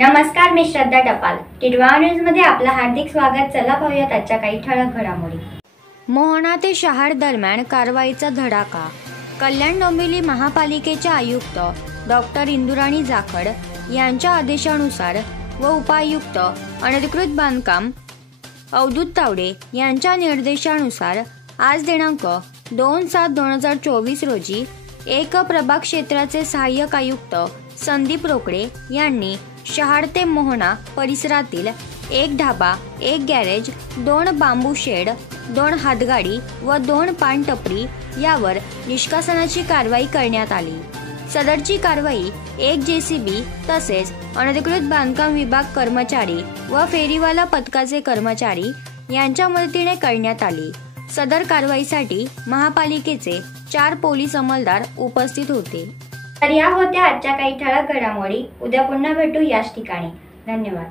नमस्कार, मी श्रद्धा टपाल. टिडवा न्यूज मध्ये आपलं हार्दिक स्वागत. चला पाहूयात आजच्या काही ठळक घडामोडी. मोहना ते शहाड दरम्यान कारवाईचा धडाका. कल्याण डोंबिवली महापालिकेच्या आयुक्त डॉक्टर इंदुराणी जाखड यांच्या आदेशानुसार व उपायुक्त अनधिकृत बांधकाम अवधूत तावडे यांच्या निर्देशानुसार आज दिनांक 2/7/2024 रोजी एक प्रभाग क्षेत्राचे सहाय्यक आयुक्त संदीप रोकडे यांनी शहाड ते मोहना परिसरातील एक ढाबा, एक गॅरेज, 2 बांबू शेड, 2 हातगाडी व 2 पानटपरी यावर निष्कासनाची कारवाई करण्यात आली. सदरची कारवाई एक JCB तसेच अनधिकृत बांधकाम विभाग कर्मचारी व फेरीवाला पथकाचे कर्मचारी यांच्या मदतीने करण्यात आली. सदर कारवाईसाठी महापालिकेचे 4 पोलीस अंमलदार उपस्थित होते. तर या होत्या आजच्या काही ठळक घडामोडी. उद्या पुन्हा भेटू याच ठिकाणी. धन्यवाद.